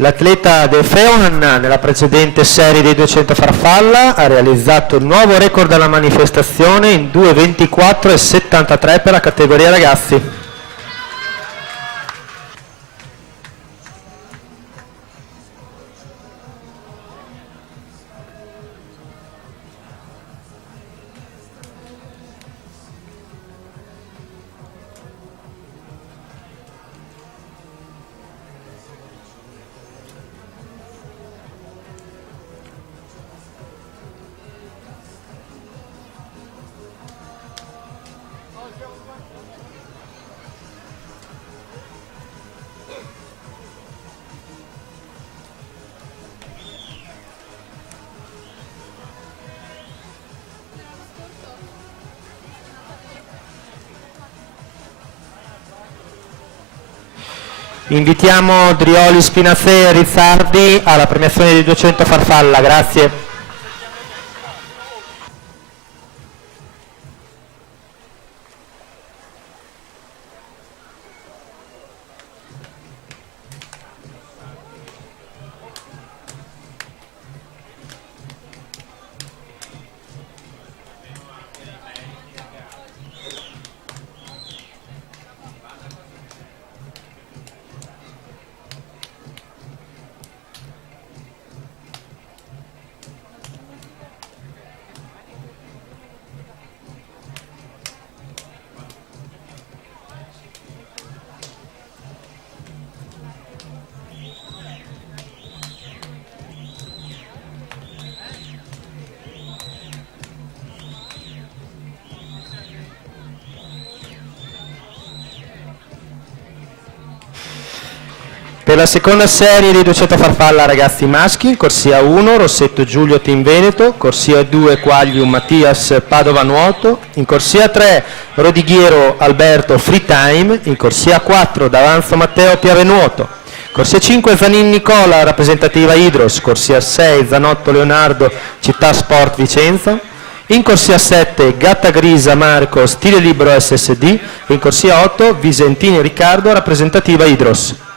L'atleta De Feohan nella precedente serie dei 200 farfalla ha realizzato il nuovo record della manifestazione in 2:24,73 per la categoria ragazzi. Invitiamo Drioli, Spinazze e Rizzardi alla premiazione di 200 farfalla, grazie. Per la seconda serie di 200 farfalla ragazzi maschi, in corsia 1 Rossetto Giulio Team Veneto, corsia 2 Quaglium Mattias Padova Nuoto, in corsia 3 Rodighiero Alberto Free Time, in corsia 4 D'Avanzo Matteo Piave Nuoto, corsia 5 Zanin Nicola rappresentativa Idros, corsia 6 Zanotto Leonardo Città Sport Vicenza, in corsia 7 Gatta Grisa Marco Stile Libero SSD, in corsia 8 Visentini Riccardo rappresentativa Idros.